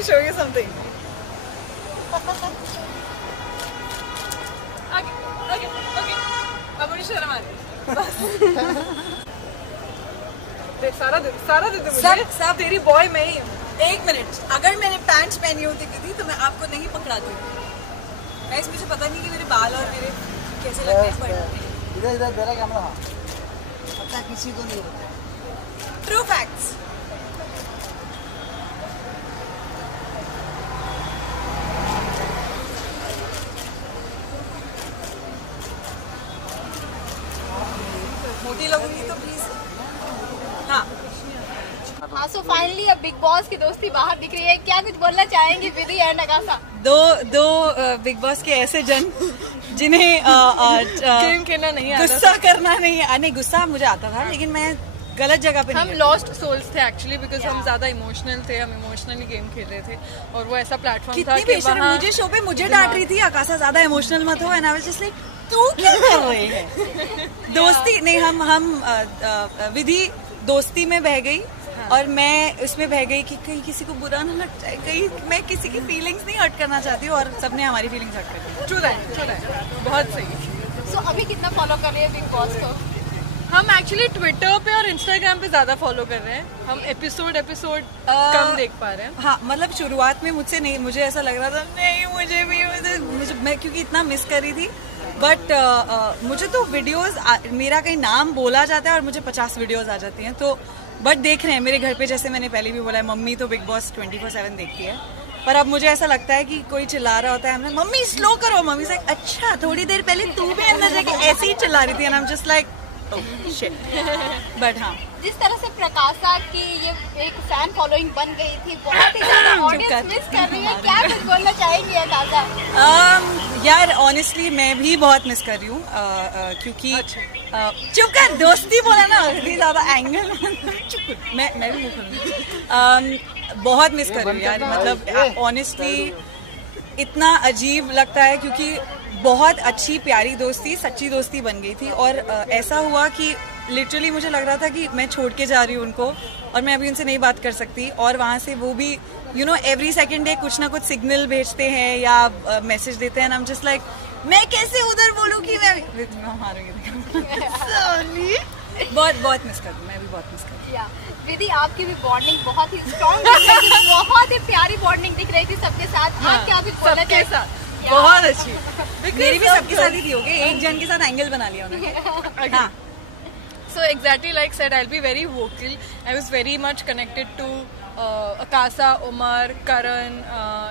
to show you something. Okay. अब मुझे शर्म आ रही है। देख सारा दे दे मुझे। सब तेरी बॉय मैं ही हूँ। एक मिनट, अगर मैंने पैंट्स पहनी होती थी तो मैं आपको नहीं पकड़ाती। गाइस मुझे पता नहीं कि मेरे बाल और मेरे कैसे लगते हैं, पर इधर मेरा कैमरा। हाँ, पता किसी को नहीं होता। True facts. मोटी लगूंगी तो प्लीज। हाँ हाँ, सो फाइनली अब बिग बॉस की दोस्ती बाहर दिख रही है। क्या कुछ बोलना चाहेंगी विधि एंड अकाशा? दो बिग बॉस के ऐसे जन जिन्हें गेम खेलना नहीं आता, गुस्सा करना नहीं गुस्सा मुझे आता था, लेकिन मैं गलत जगह पे हम लॉस्ट सोल्स थे एक्चुअली, बिकॉज हम ज्यादा इमोशनल थे, हम इमोशनली गेम खेल रहे थे और वो ऐसा प्लेटफॉर्म था कि वहाँ मुझे शो पे मुझे डांट रही थी, आकाशा ज्यादा इमोशनल मत हो, and I was just like तू क्या कर रही है? दोस्ती नहीं, हम विधि दोस्ती में बह गई और मैं उसमें बह गई कि कहीं किसी को बुरा ना लग जाए, कहीं मैं किसी की फीलिंग्स नहीं हर्ट करना चाहती हूँ, और सबने हमारी फीलिंग्स हर्ट कर दी। ट्रू दैट, बहुत सही। सो अभी कितना फॉलो कर रही है बिग बॉस को? हम एक्चुअली ट्विटर पे और इंस्टाग्राम पे ज्यादा फॉलो कर रहे हैं, हम एपिसोड कम देख पा रहे हैं। हाँ, मतलब शुरुआत में मुझसे नहीं, मुझे ऐसा लग रहा था नहीं मुझे भी मैं क्योंकि इतना मिस कर रही थी, बट मुझे तो वीडियोस मेरा कहीं नाम बोला जाता है और मुझे 50 वीडियोस आ जाती हैं, तो बट देख रहे हैं मेरे घर पे, जैसे मैंने पहले भी बोला है, मम्मी तो बिग बॉस 24/7 देखती है, पर अब मुझे ऐसा लगता है कि कोई चिल्ला रहा होता है, हमने मम्मी स्लो करो, मम्मी से अच्छा थोड़ी देर पहले तू भी अंदर जाके ऐसे ही चिल्ला रही थी, and I am just like but हाँ, जिस तरह से प्रकाशा की ये एक फैन फॉलोइंग बन गई थी, बहुत ही ज्यादा ऑडियंस मिस कर रही है, क्या कुछ बोलना चाहेंगी अकाशा? यार ऑनेस्टली मैं भी बहुत मिस कर रही हूँ, क्योंकि चुप कर, दोस्ती बोला ना, इतनी ज्यादा एंगल मैं भी बहुत मिस कर रही हूँ यार, मतलब ऑनेस्टली इतना अजीब लगता है, क्योंकि बहुत अच्छी प्यारी दोस्ती, सच्ची दोस्ती बन गई थी, और ऐसा हुआ कि लिटरली मुझे लग रहा था कि मैं छोड़ के जा रही हूँ उनको और मैं अभी उनसे नहीं बात कर सकती, और वहाँ से वो भी एवरी सेकंड डे कुछ ना कुछ सिग्नल भेजते हैं या मैसेज देते हैं, आई एम जस्ट लाइक मैं कैसे उधर बोलूँ कि मैं बहुत मिस कर दूँ, मैं भी बहुत मिस कर दूँ। विधि आपकी भी बॉन्डिंग बहुत ही स्ट्रॉन्ग दिख रही थी, बहुत ही प्यारी बॉन्डिंग दिख रही थी सबके साथ। आप क्या कुछ बोलना चाहेंगे? बहुत अच्छी, मेरी भी सबके साथ ही थी, हो गई एक जन के साथ एंगल बना लिया उन्होंने। हाँ, so exactly like said, I'll be very vocal. I was very much connected to Akasa, Umar, Karan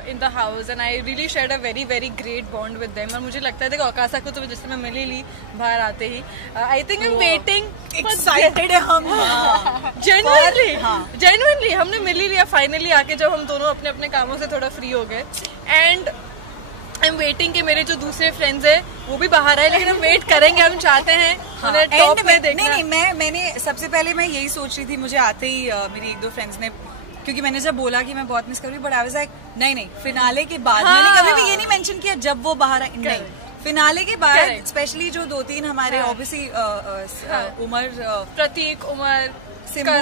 in the house, and I really shared a very very great bond with them. और मुझे लगता है देखो अकाशा को तो जैसे मैं मिली ली बाहर आते ही, I think I'm waiting, excited है हम, genuinely हमने मिली लिया फाइनली आके, जब हम दोनों अपने अपने कामों से थोड़ा फ्री हो गए, एंड आई एम वेटिंग कि मेरे जो दूसरे फ्रेंड्स हैं वो भी बाहर आए, लेकिन हम वेट करेंगे, हम चाहते हैं उन्हें टॉप में देखना। नहीं, मैंने सबसे पहले मैं यही सोच रही थी, मुझे आते ही मेरी 1-2 फ्रेंड्स ने, क्योंकि मैंने जब बोला कि मैं बहुत मिस कर रही हूँ, बट आई वाज लाइक नहीं फिनाले के बाद, मैंने कभी भी ये नहीं मेंशन किया जब वो बाहर आए, नहीं, फिनाले के बाद स्पेशली जो 2-3 हमारे obviously Umar, Prateek, Umar, Simbu,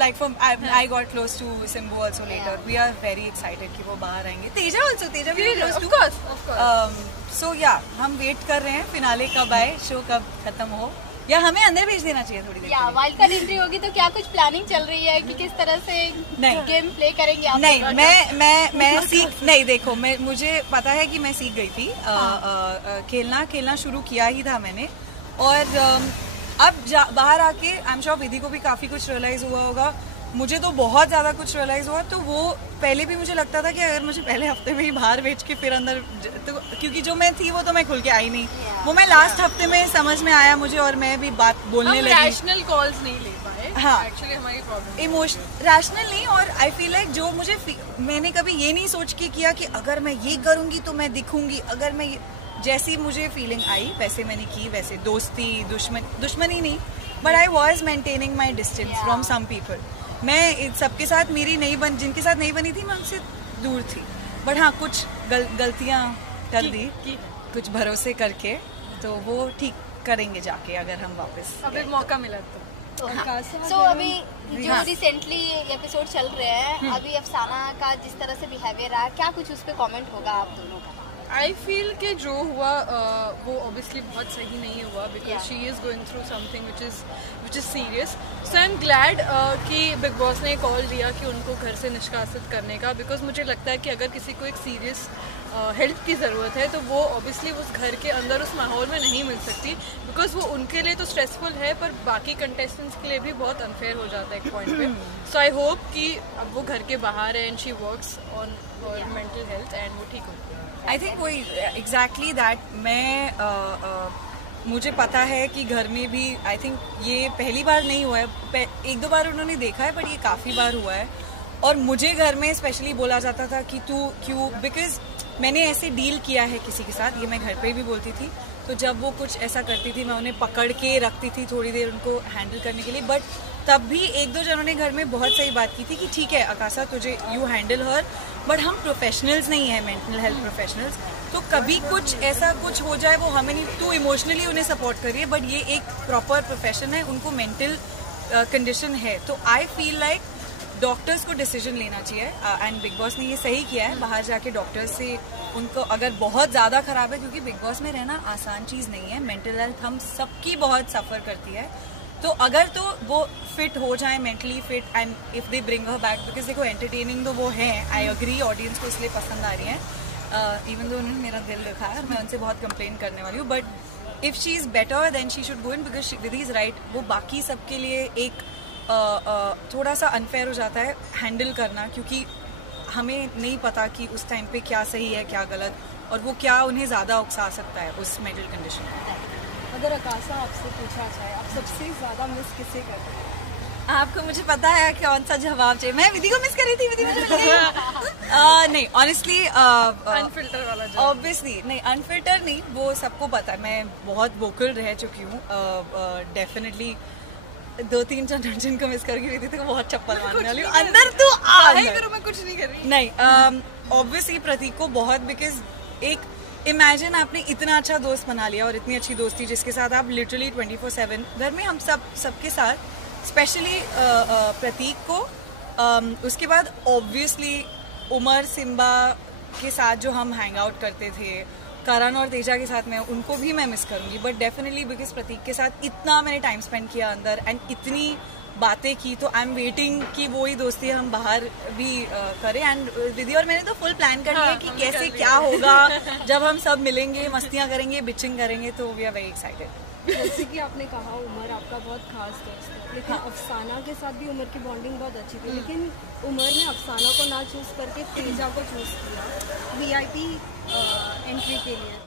like from I got close to Simbu also later. We are very excited कि वो बाहर आएंगे. Teja also, Teja भी close to. Of course. So yeah, हम वेट कर रहे हैं फिनाले कब आए, शो कब खत्म हो, या हमें अंदर भेज देना चाहिए थोड़ी देर। वाइल्ड कार्ड एंट्री होगी तो क्या कुछ प्लानिंग चल रही है कि किस तरह से गेम प्ले करेंगे आप? नहीं, मैं सीख नहीं, देखो मुझे पता है कि मैं सीख गई थी, खेलना शुरू किया ही था मैंने, और अब बाहर आके आई एम श्योर विधि को भी काफी कुछ रियलाइज हुआ होगा, मुझे तो बहुत ज्यादा कुछ रियलाइज हुआ, तो वो पहले भी मुझे लगता था कि अगर मुझे पहले हफ्ते में ही बाहर भेज के फिर अंदर, तो क्योंकि जो मैं थी वो तो मैं खुल के आई नहीं, वो मैं लास्ट हफ्ते में समझ में आया मुझे, और मैं भी बात बोलने लगी, रैशनल कॉल्स नहीं ले पाए। हाँ, एक्चुअली हमारी प्रॉब्लम इमोशनल रैशनल नहीं, और आई फील लाइक जो मुझे मैंने कभी ये नहीं सोच के किया कि अगर मैं ये करूंगी तो मैं दिखूंगी, अगर मैं जैसी मुझे फीलिंग आई वैसे मैंने की, वैसे दोस्ती दुश्मनी नहीं, but I was maintaining my distance from some people. मैं सबके साथ मेरी नहीं जिनके साथ नहीं बनी थी मैं उनसे दूर थी, बट हाँ कुछ गलतियाँ कर दी कुछ भरोसे करके, तो वो ठीक करेंगे जाके अगर हम वापस अभी मौका मिला सो अभी जो रिसेंटली एपिसोड चल रहे हैं, अभी अफसाना का जिस तरह से बिहेवियर रहा, क्या कुछ उस पर कॉमेंट होगा आप दोनों का? आई फील कि जो हुआ वो ऑब्वियसली बहुत सही नहीं हुआ because she is going through something which is serious. So I am glad कि बिग बॉस ने कॉल दिया कि उनको घर से निष्कासित करने का, बिकॉज मुझे लगता है कि अगर किसी को एक सीरियस हेल्प की ज़रूरत है तो वो ऑब्वियसली उस घर के अंदर उस माहौल में नहीं मिल सकती, बिकॉज वो उनके लिए तो स्ट्रेसफुल है पर बाकी कंटेस्टेंट्स के लिए भी बहुत अनफेयर हो जाता है एक पॉइंट पे. सो आई होप कि अब वो घर के बाहर है and she works on her mental health and वो ठीक हो. आई थिंक वही एग्जैक्टली दैट. मुझे पता है कि घर में भी आई थिंक ये पहली बार नहीं हुआ है, एक दो बार उन्होंने देखा है, बट ये काफ़ी बार हुआ है. और मुझे घर में स्पेशली बोला जाता था कि तू क्यों, बिकॉज मैंने ऐसे डील किया है किसी के साथ, ये मैं घर पे भी बोलती थी. तो जब वो कुछ ऐसा करती थी मैं उन्हें पकड़ के रखती थी थोड़ी देर उनको हैंडल करने के लिए. बट तब भी एक दो जनों ने घर में बहुत सही बात की थी कि ठीक है आकाशा तुझे यू हैंडल हर, बट हम प्रोफेशनल्स नहीं हैं, मेंटल हेल्थ प्रोफेशनल्स. तो कभी कुछ ऐसा कुछ हो जाए वो हमें नहीं, तू इमोशनली उन्हें सपोर्ट करिए, बट ये एक प्रॉपर प्रोफेशन है, उनको मेंटल कंडीशन है. तो आई फील लाइक डॉक्टर्स को डिसीजन लेना चाहिए एंड बिग बॉस ने ये सही किया है बाहर जाके डॉक्टर्स से उनको, अगर बहुत ज़्यादा ख़राब है, क्योंकि बिग बॉस में रहना आसान चीज़ नहीं है, मेंटल हेल्थ हम सबकी बहुत सफ़र करती है. तो अगर तो वो फिट हो जाए, mentally fit, and if they bring her back, because देखो एंटरटेनिंग तो वो है, आई अग्री, ऑडियंस को इसलिए पसंद आ रही है, इवन दो उन्होंने मेरा दिल रखा है, मैं उनसे बहुत कंप्लेन करने वाली हूँ. But if she is better than she should go in, because Vidhi is right. वो बाकी सबके लिए एक थोड़ा सा अनफेयर हो जाता है हैंडल करना, क्योंकि हमें नहीं पता कि उस टाइम पे क्या सही है क्या गलत, और वो क्या उन्हें ज़्यादा उकसा सकता है उस मेंटल कंडीशन में. अगर आकाशा आपसे पूछा जाए आप सबसे ज़्यादा मिस किसे करते हैं? आपको मुझे पता है कौन सा जवाब चाहिए. मैं विधि को मिस कर रही थी, विधि मुझे नहीं ऑनेस्टली अनफिल्टर वाला जवाब. ऑब्वियसली नहीं, अनफिल्टर नहीं, वो सबको पता है. मैं बहुत वोकल रह चुकी हूँ, डेफिनेटली दो तीन जिनको मिस करके रही थी तो बहुत चप्पल मारने वाली हूँ अंदर. तो मैं कुछ नहीं कर रही. नहीं, ऑब्वियसली प्रतीक को बहुत, बिकॉज एक इमेजिन आपने इतना अच्छा दोस्त बना लिया और इतनी अच्छी दोस्ती जिसके साथ आप लिटरली 24/7 घर में, हम सबके साथ, स्पेशली प्रतीक को. उसके बाद ऑब्वियसली उमर सिम्बा के साथ जो हम हैंग आउट करते थे, करण और तेजा के साथ, मैं उनको भी मैं मिस करूंगी. बट डेफिनेटली बिकॉज प्रतीक के साथ इतना मैंने टाइम स्पेंड किया अंदर एंड इतनी बातें की, तो आई एम वेटिंग कि वो ही दोस्ती हम बाहर भी करें. एंड दीदी और मैंने तो फुल प्लान कर लिया कि कैसे क्या होगा जब हम सब मिलेंगे, मस्तियाँ करेंगे, बिचिंग करेंगे. तो वी आर वेरी एक्साइटेड. जैसे कि आपने कहा उमर आपका बहुत खास दोस्त है, लेकिन अफसाना के साथ भी उमर की बॉन्डिंग बहुत अच्छी थी, लेकिन उमर ने अफसाना को ना चूज करके तेजा को चूज किया VIP एंट्री के लिए.